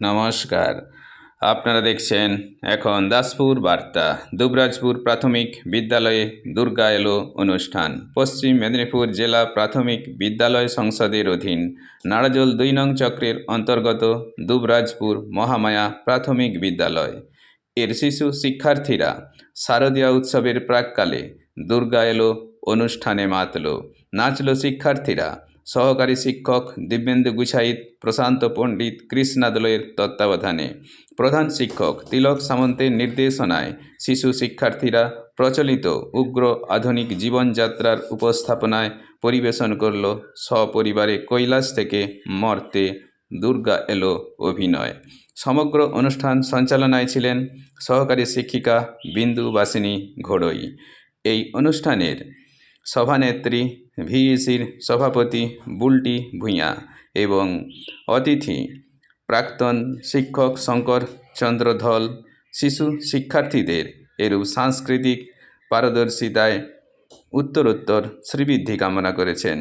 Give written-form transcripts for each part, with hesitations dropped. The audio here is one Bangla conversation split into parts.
নমস্কার, আপনারা দেখছেন এখন দাসপুর বার্তা। দুবরাজপুর প্রাথমিক বিদ্যালয়ে দুর্গা এলো অনুষ্ঠান। পশ্চিম মেদিনীপুর জেলা প্রাথমিক বিদ্যালয় সংসদের অধীন নাড়াজোল ২ নং চক্রের অন্তর্গত দুবরাজপুর মহামায়া প্রাথমিক বিদ্যালয় এর শিশু শিক্ষার্থীরা শারদীয়া উৎসবের প্রাক্কালে দুর্গা এলো অনুষ্ঠানে মাতল। নাচল শিক্ষার্থীরা। সহকারী শিক্ষক দিব্যেন্দু গুছাইত, প্রশান্ত পণ্ডিত কৃষ্ণা দলের তত্ত্বাবধানে, প্রধান শিক্ষক তিলক সামন্তের নির্দেশনায় শিশু শিক্ষার্থীরা প্রচলিত উগ্র আধুনিক জীবনযাত্রার উপস্থাপনায় পরিবেশন করল সপরিবারে কৈলাস থেকে মর্তে দুর্গা এলো অভিনয়। সমগ্র অনুষ্ঠান সঞ্চালনায় ছিলেন সহকারী শিক্ষিকা বিন্দুবাসিনী ঘোড়ই। এই অনুষ্ঠানের সভানেত্রী ভিইসির সভাপতি বুলটি ভূঁইয়া এবং অতিথি প্রাক্তন শিক্ষক শঙ্কর চন্দ্র ধল শিশু শিক্ষার্থীদের এরূপ সাংস্কৃতিক পারদর্শিতায় উত্তরোত্তর শ্রীবৃদ্ধি কামনা করেছেন।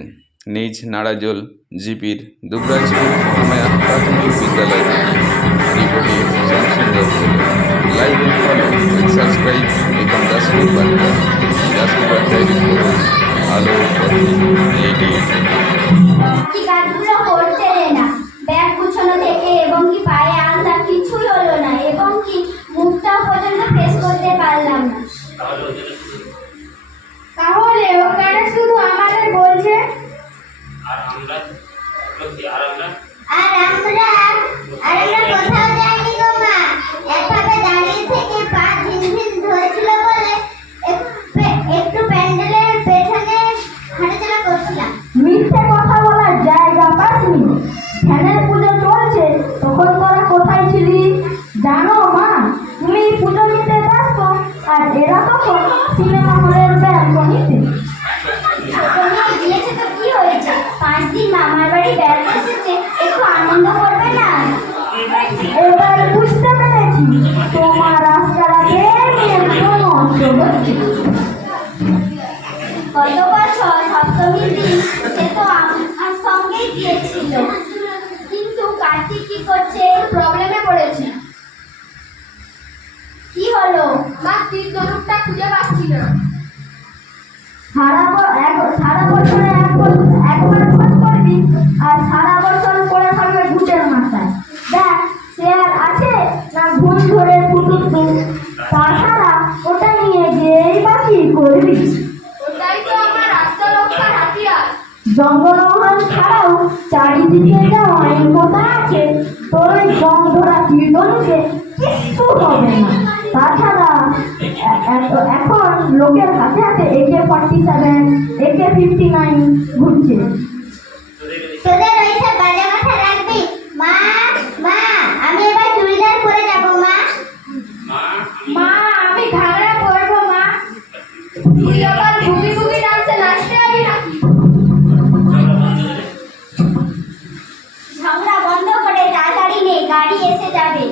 নিজ নাড়াজোল জিপির দুবরাজপুর মহামায়া প্রাথমিক বিদ্যালয় থেকে reporting Shyamsundar. Like and follow with subscribe এখন দাসপুর বার্তা। দাসপুর বার্তায় রিপোর্ট আলো কাজগুলো করতে না, ব্যাগ গুছানো থেকে এবং কি পায়ে আনতে কিছুই হলো না, এবং কি মুখটা পর্যন্ত ফেস করতে পারলাম না। তাহলে ওখানে শুধু আমাদের বলছে আর আমরা কোথাও যাইনি গো মা। একভাবে দাঁড়িয়ে থেকে পা ঝিনঝিন ধরেছিল বলে একটু প্যান্ডেলের পেছনে হাঁটাচলা করছিলাম। মিথ্যে কথা বলার জায়গা পাসনি। ধ্যানের পুজো চলছে, তখন তোরা কোথায় ছিলি জানো মা? তুমি পুজো নিতে ব্যস্ত আর এরা তখন সিনেমা হলের ব্যালকনিতে। গিয়েছে তো কি হয়েছে? 5 দিন মামার বাড়ি বেড়াতে এসেছে, একটু আনন্দ করবে না? এবার বুঝতে পেরেছি তোমার রাস্তাটাকে নষ্ট হচ্ছে। গত বছর সপ্তমীর দিন সে তো আমার সঙ্গেই গিয়েছিল, কিন্তু কার্তিক কি করছে? প্রবলেমে পড়েছে। কি হলো? কার্তিক জনকটা খুঁজে পাচ্ছি না। সারা বছরে একবার খোঁজ করবি আর সারা বছর পরে থাকবে ভূতের মাথায়। দেখ সে আর আছে না ঘুম ধরে ফুটুর দুধ। তাছাড়া ওটা নিয়ে গিয়েই বা কি করবি? ওটাই তো আমার রাষ্ট্ররক্ষার হাতিয়ার। জঙ্গলমহল ছাড়াও চারিদিকে যা আইন কথা আছে, তোর ওই জং ধরা কীর্তনকে কিচ্ছু হবে না। তাছাড়া এখন লোকের হাতে হাতে AK-47, AK-59 ঘুরছে। তোদের ওইসব বাজে মাথা রাখবি। মা মা আমি এবার চুড়িদার পরে যাব। মা মা আমি ঘাগরা পরবো। মা তুই আবার বুগি বুগি ডান্সে নাচতে যাবি নাকি? ঝগড়া বন্ধ করে তাড়াতাড়ি নে, গাড়ি এসে যাবে।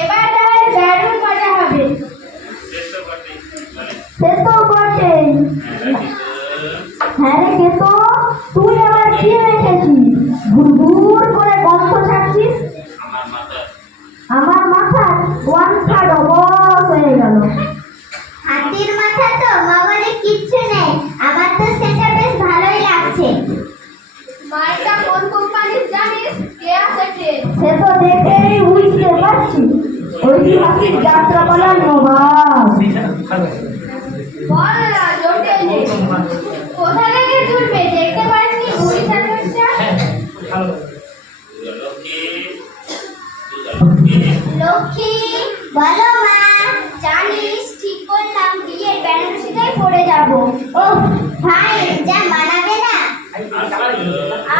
এবার তাহলে দারুণ মজা হবে। সে তো বটে। হ্যাঁ রে কেতো, তুই আবার কি রেখেছিস? ঘুরঘুর করে গন্ধ ছাড়ছিস। আমার মাথা 1/3 অবশ হয়ে গেল। হাতির মাথা তো মা বলে কিচ্ছু নেই, আমার তো সেটা বেশ ভালোই লাগছে। মাইটা কোন কোম্পানির জানিস? কে আছে টে? সে তো দেখেই বুঝতে পারছি, ঐতিহাসিক যাত্রাপালার নবাব। বল না জোটে নে, কোথা থেকে জুটবে? দেখতে পারিসনি উড়িষ্যার লোকটা? লক্ষ্মী বলো মা। জানিস ঠিক করলাম বিয়ের বেনারসিটাই পরে যাব। ও ভাই যা মানাবে না।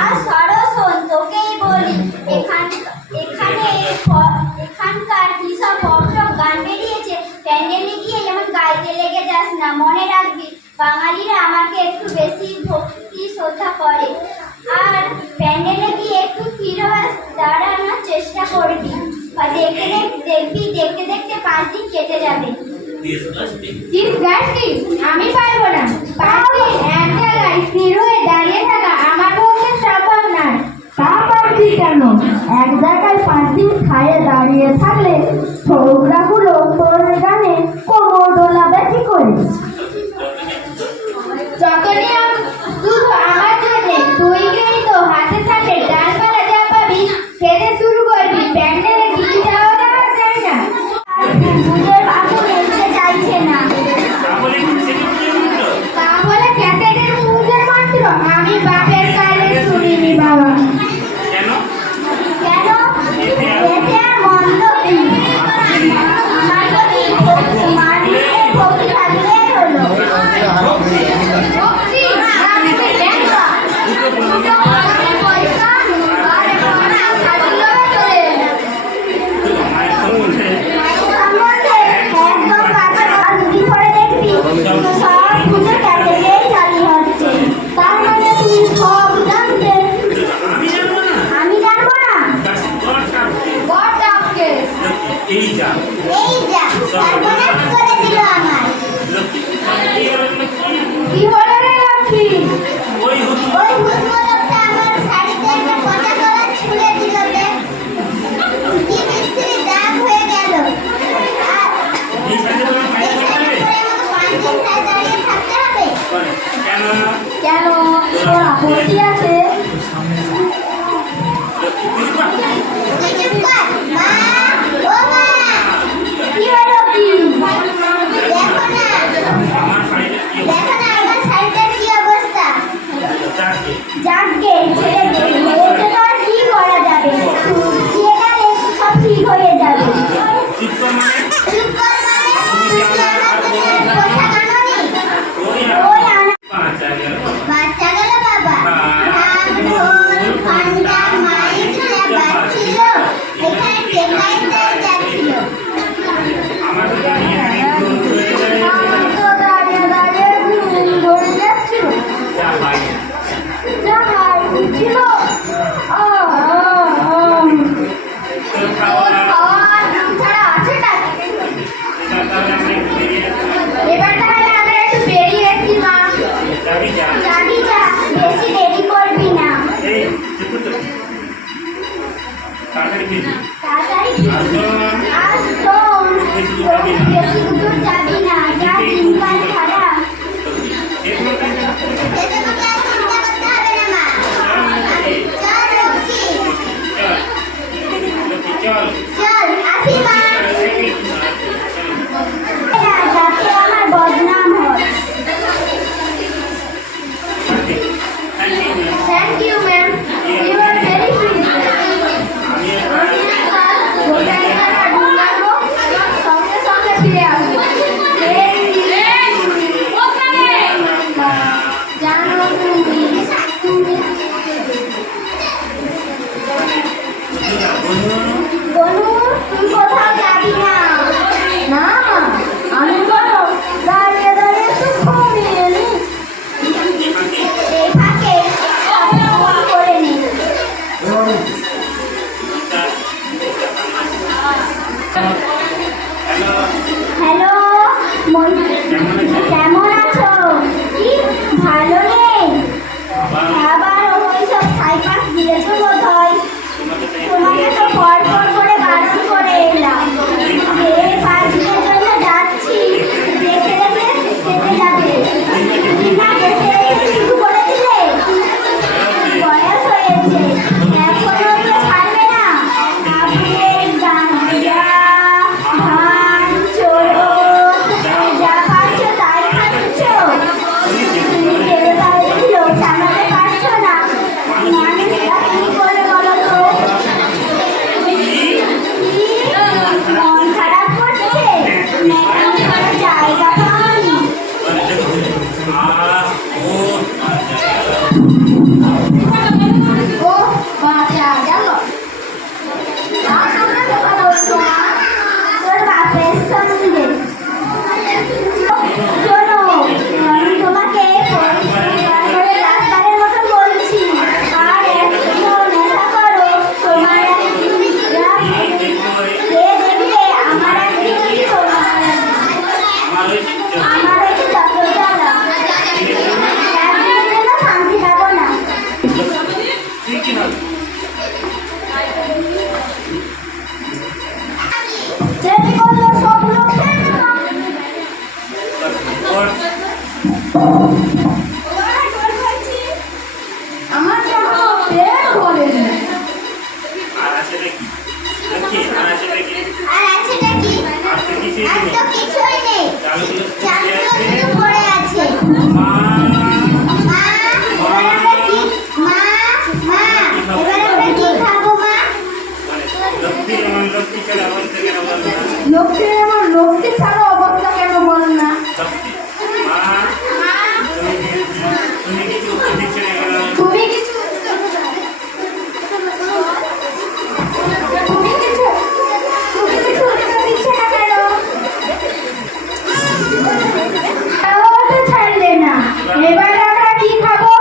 আর সরসন তোকেই বলি, এখানকার কি সব পপ গান বেরিয়েছে, প্যান্ডেলে গিয়ে যেমন গাইতে লেগে যাস না। মনে রাখবি বাঙালিরা আমাকে একটু বেশি ভক্তি শ্রদ্ধা করে, আর প্যান্ডেলে গিয়ে একটু ফিরে দাঁড়ানোর চেষ্টা করবি। দেখতে দেখতে 5 দিন কেটে যাবে। আমি পারবো না। 5 দিন এক জায়গায় স্থির হয়ে দাঁড়িয়ে থাকা আমার পক্ষে সম্ভব নয়। তা পারবি কেন? এক জায়গায় বসে আছে। কি হলো কি? যাকে ছেড়ে দে, এতে তো আর কি করা যাবে? শুকিয়ে গেলে সব ঠিক হয়ে যাবে। ওই আনা বাচ্চা গেল বাবা ঢাক ঢোল ঘন্টা মাইক বাজছিল এখানে টেকাইতে যাচ্ছিল আমার তো দাঁড়িয়ে দাঁড়িয়ে ঘুম ধরে যাচ্ছিল। যা হাই ছিল খাওয়ার নাম ছাড়া আছেটা কি? এবার তাহলে আমরা একটু বেরিয়ে এসি মা। যাবি যা, বেশি দেরি করবি না। তাড়াতাড়ি আর শোন, বেশি দূর যাবি না, যা দিনকাল খারাপ। এতে তোকে আর চিন্তা করতে হবে না মা চল লক্ষ্মী চল আসি মা যাতে আমার বদনাম হয়। Thank you ma'am, you are very sweet. সঙ্গে সঙ্গে ফিরে আসবো। জানো তুমি বনু, তুই কোথাও যাবি না। না আমি বলো দাঁড়িয়ে দাঁড়িয়ে একটু ঘুমিয়ে নি। এই ফাঁকে ফোন করে নি। হ্যালো কেমন আছো? কি ভালো নেই? আবার ওইসব সাইপাস দিয়েছো বোধ হয়। তোমাকে তো পর পর করে বারণ করে এলাম। যে 5 দিনের জন্য যাচ্ছি, দেখে দেখে খেতে যাবে। না দেখে দেখে শুরু করে দিলে। বয়স হয়েছে, এখনো তো ছাড়বে না। আপেল, গাঁজা, ভান, চোরক, যা পাচ্ছ তাই খাচ্ছ। তুমি দেবতাদের লোক সামলাতে পারছো না। মানুষরা কি করে বলো তো? মন খারাপ করছে? জায়গা পাওনি? ও বাঁচা গেল। তোর বাপের সঙ্গে শোনো, আমি তোমাকে রাস্তার মতো বলছি। আর একটু নেশা করো, তোমার একদিন দেখবে আমার একদিন আমার একটু যত জ্বালা। একদিনের জন্য শান্তি পাবো না। দেরি করলে সব লোক খেয়ে নেবো। আমার যখন পেট ভরে না। আর আছেটা কি আর তো কিছুই নেই চালগুলো শুধু পড়ে আছে মা এবার আমরা কি খাবো মা? লক্ষ্মী এমন লক্ষ্মী ছাড়া অবস্থা কেন বল না? তুমি কিছু উত্তর দিচ্ছে না কেন? ছাড়লে না। এবার আমরা কি খাবো?